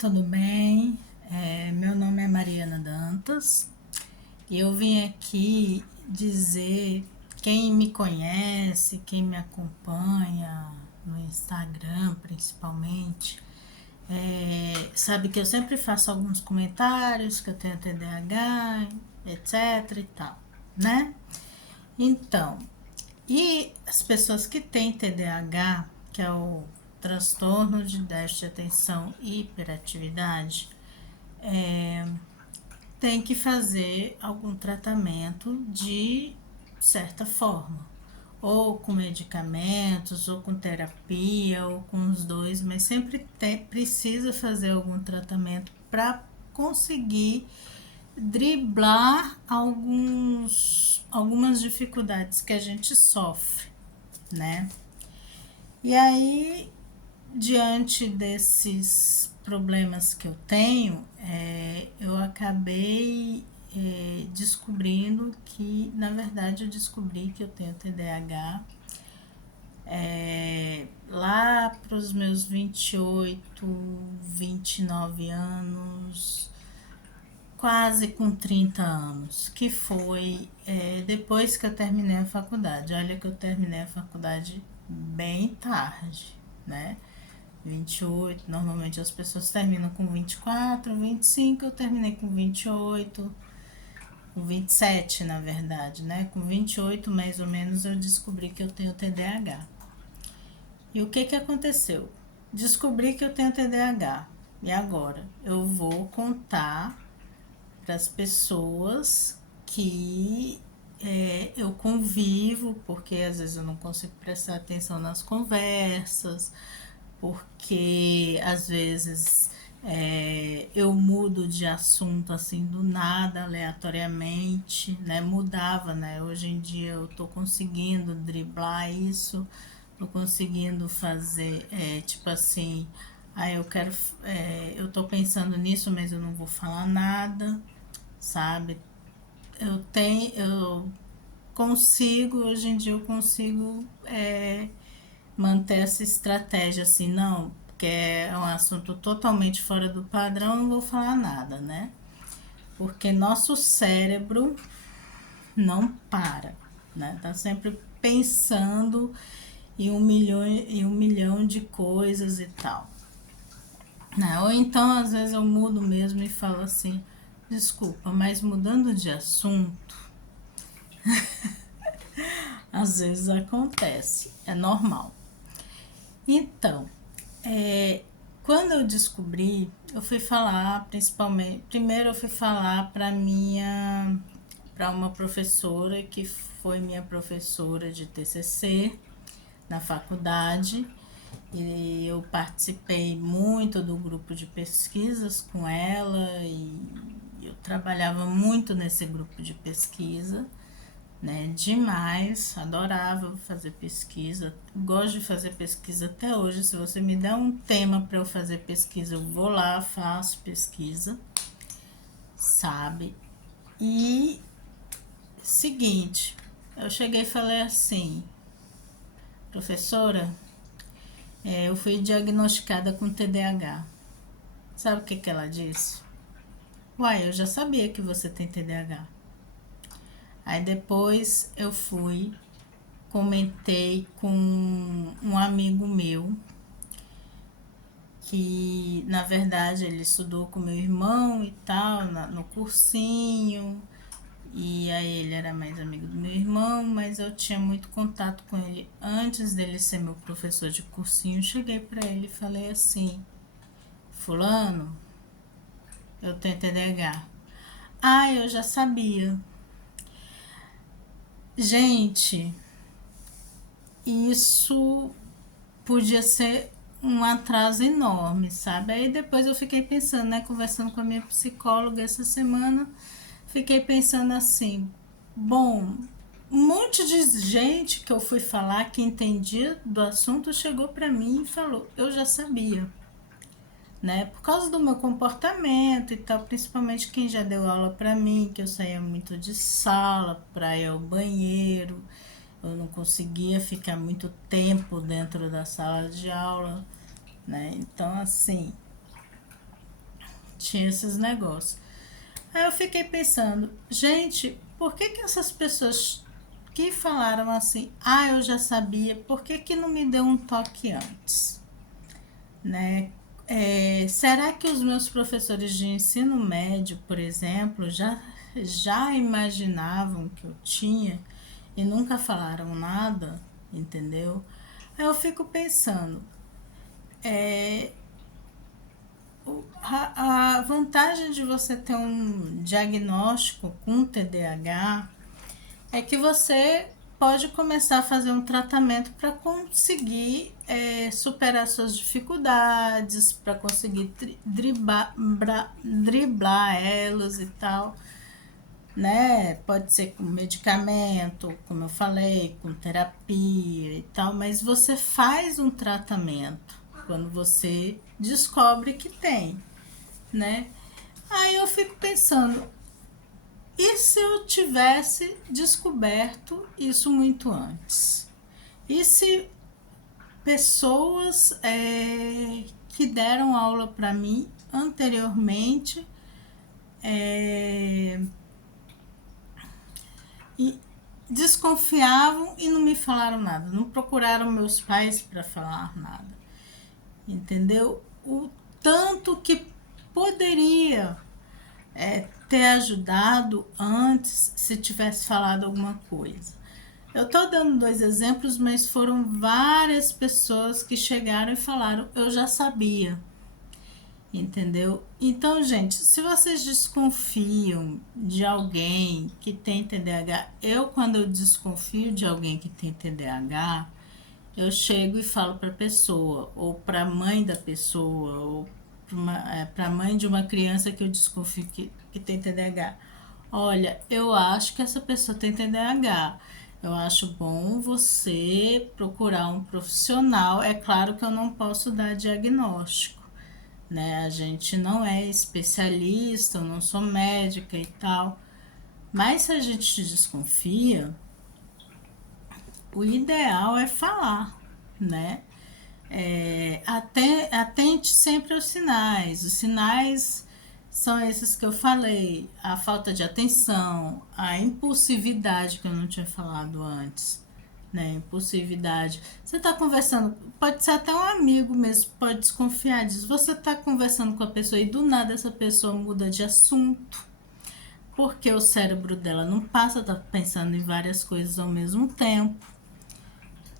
tudo bem? Meu nome é Mariana Dantas e eu vim aqui dizer, quem me conhece, quem me acompanha no Instagram principalmente, sabe que eu sempre faço alguns comentários, que eu tenho TDAH, etc e tal, né? Então, e as pessoas que têm TDAH, que é o transtorno de déficit de atenção e hiperatividade, tem que fazer algum tratamento de certa forma, ou com medicamentos, ou com terapia, ou com os dois, mas sempre precisa fazer algum tratamento para conseguir driblar algumas dificuldades que a gente sofre, né? E aí, diante desses problemas que eu tenho, eu acabei descobrindo que, na verdade, eu descobri que eu tenho TDAH lá para os meus 28, 29 anos, quase com 30 anos, que foi depois que eu terminei a faculdade. Olha que eu terminei a faculdade bem tarde, né? 28, normalmente as pessoas terminam com 24, 25, eu terminei com 28, com 27 na verdade, né? Com 28 mais ou menos eu descobri que eu tenho TDAH. E o que que aconteceu? Descobri que eu tenho TDAH. E agora? Eu vou contar para as pessoas que eu convivo, porque às vezes eu não consigo prestar atenção nas conversas, porque às vezes eu mudo de assunto assim do nada, aleatoriamente, né? Mudava, né? Hoje em dia eu tô conseguindo driblar isso, tô conseguindo fazer, tipo assim, eu quero, eu tô pensando nisso, mas eu não vou falar nada, sabe? Eu consigo, hoje em dia eu consigo manter essa estratégia assim, não, porque é um assunto totalmente fora do padrão, não vou falar nada, né? Porque nosso cérebro não para, né? Tá sempre pensando em um milhão de coisas e tal. Né? Ou então, às vezes, eu mudo mesmo e falo assim, desculpa, mas mudando de assunto, às vezes acontece, é normal. Então, quando eu descobri, eu fui falar principalmente. Primeiro, eu fui falar para uma professora que foi minha professora de TCC na faculdade. E eu participei muito do grupo de pesquisas com ela e eu trabalhava muito nesse grupo de pesquisa, né? Demais, adorava fazer pesquisa, gosto de fazer pesquisa até hoje. Se você me der um tema para eu fazer pesquisa, eu vou lá, faço pesquisa, sabe? E seguinte, eu cheguei e falei assim, professora, eu fui diagnosticada com TDAH. Sabe o que que ela disse? Uai, eu já sabia que você tem TDAH. Aí depois eu fui, comentei com um amigo meu, que na verdade ele estudou com meu irmão e tal, no cursinho, e aí ele era mais amigo do meu irmão, mas eu tinha muito contato com ele antes dele ser meu professor de cursinho. Cheguei para ele e falei assim, fulano, eu tenho TDAH. Ah, eu já sabia. Gente, isso podia ser um atraso enorme, sabe? Aí depois eu fiquei pensando, né? Conversando com a minha psicóloga essa semana, fiquei pensando assim, bom, um monte de gente que eu fui falar que entendia do assunto chegou para mim e falou, eu já sabia, né? Por causa do meu comportamento e tal, principalmente quem já deu aula para mim, que eu saía muito de sala para ir ao banheiro, eu não conseguia ficar muito tempo dentro da sala de aula, né? Então, assim, tinha esses negócios. Aí eu fiquei pensando, gente, por que que essas pessoas que falaram assim, eu já sabia, por que que não me deu um toque antes, né? Será que os meus professores de ensino médio, por exemplo, já imaginavam que eu tinha e nunca falaram nada, entendeu? Aí eu fico pensando, a vantagem de você ter um diagnóstico com TDAH é que você pode começar a fazer um tratamento para conseguir superar suas dificuldades, para conseguir driblar elas e tal, né? Pode ser com medicamento, como eu falei, com terapia e tal, mas você faz um tratamento quando você descobre que tem, né? Aí eu fico pensando, e se eu tivesse descoberto isso muito antes? E se pessoas que deram aula para mim anteriormente e desconfiavam e não me falaram nada, não procuraram meus pais para falar nada, entendeu? O tanto que poderia ter ajudado antes se tivesse falado alguma coisa. Eu tô dando 2 exemplos, mas foram várias pessoas que chegaram e falaram, eu já sabia, entendeu? Então, gente, se vocês desconfiam de alguém que tem TDAH, quando eu desconfio de alguém que tem TDAH, eu chego e falo para a pessoa, ou para a mãe da pessoa, ou para a mãe de uma criança que eu desconfio que tem TDAH. Olha, eu acho que essa pessoa tem TDAH. Eu acho bom você procurar um profissional. É claro que eu não posso dar diagnóstico, né? A gente não é especialista, eu não sou médica e tal. Mas se a gente desconfia, o ideal é falar, né? Atente sempre aos sinais. Os sinais são esses que eu falei: a falta de atenção, a impulsividade que eu não tinha falado antes, né? Impulsividade. Você está conversando, pode ser até um amigo mesmo, pode desconfiar disso. Você está conversando com a pessoa e do nada essa pessoa muda de assunto, porque o cérebro dela não passa, tá pensando em várias coisas ao mesmo tempo,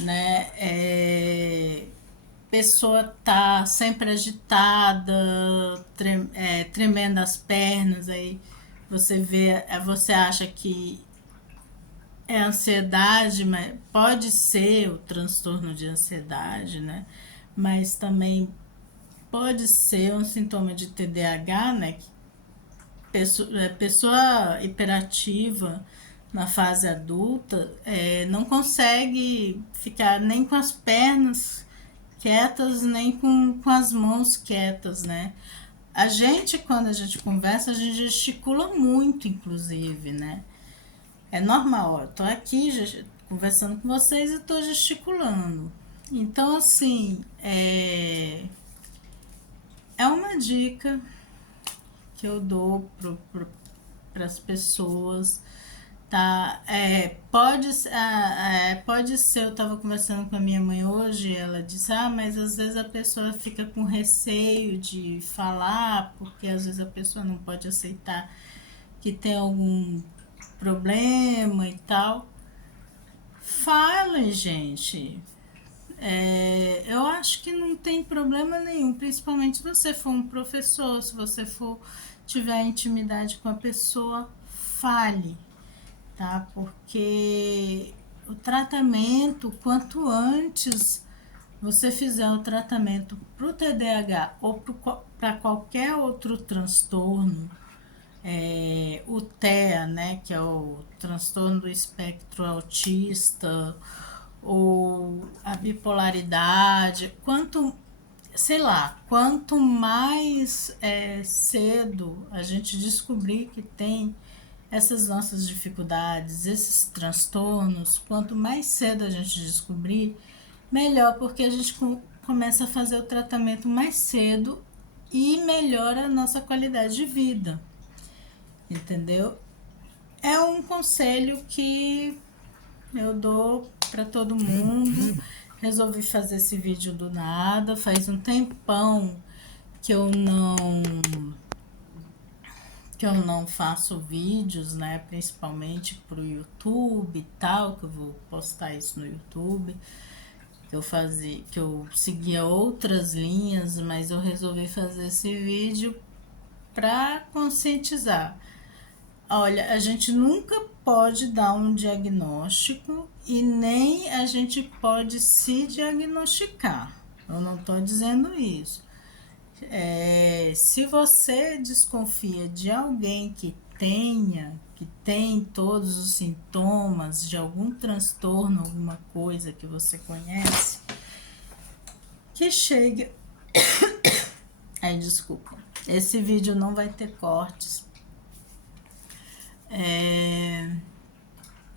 né? Pessoa tá sempre agitada, tremendo as pernas, aí você acha que é ansiedade, mas pode ser o transtorno de ansiedade, né? Mas também pode ser um sintoma de TDAH, né? Pessoa hiperativa na fase adulta não consegue ficar nem com as pernas quietas, nem com as mãos quietas, né? A gente, quando a gente conversa, a gente gesticula muito, inclusive, né? É normal, eu tô aqui conversando com vocês e tô gesticulando. Então, assim, é uma dica que eu dou para as pessoas, tá? Pode ser, eu estava conversando com a minha mãe hoje, ela disse, mas às vezes a pessoa fica com receio de falar, porque às vezes a pessoa não pode aceitar que tem algum problema e tal. Falem, gente. Eu acho que não tem problema nenhum, principalmente se você for um professor, se você tiver intimidade com a pessoa, fale, tá? Porque o tratamento, quanto antes você fizer o tratamento para o TDAH ou para qualquer outro transtorno, o TEA, né, que é o transtorno do espectro autista, ou a bipolaridade, quanto mais cedo a gente descobrir que tem essas nossas dificuldades, esses transtornos, quanto mais cedo a gente descobrir, melhor, porque a gente começa a fazer o tratamento mais cedo e melhora a nossa qualidade de vida, entendeu? É um conselho que eu dou para todo mundo. Resolvi fazer esse vídeo do nada, faz um tempão que eu não faço vídeos, né, principalmente pro YouTube e tal, que eu vou postar isso no YouTube. Que eu seguia outras linhas, mas eu resolvi fazer esse vídeo para conscientizar. Olha, a gente nunca pode dar um diagnóstico e nem a gente pode se diagnosticar. Eu não estou dizendo isso. Se você desconfia de alguém que tem todos os sintomas de algum transtorno, alguma coisa que você conhece, que chegue. Ai, desculpa. Esse vídeo não vai ter cortes.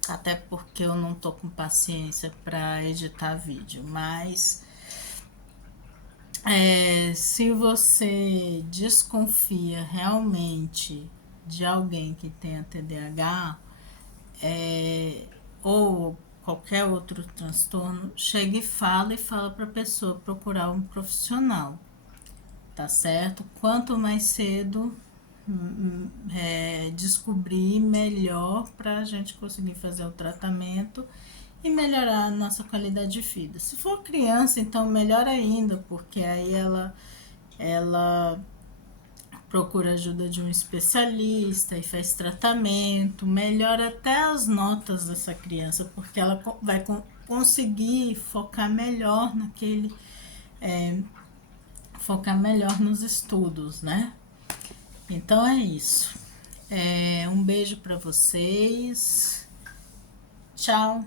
Até porque eu não tô com paciência para editar vídeo, mas se você desconfia realmente de alguém que tenha TDAH ou qualquer outro transtorno, chega e fala para a pessoa procurar um profissional, tá certo? Quanto mais cedo descobrir, melhor para a gente conseguir fazer o tratamento e melhorar a nossa qualidade de vida. Se for criança, então melhor ainda, porque aí ela procura ajuda de um especialista e faz tratamento, melhora até as notas dessa criança, porque ela vai conseguir focar melhor focar melhor nos estudos, né? Então é isso. Um beijo para vocês. Tchau.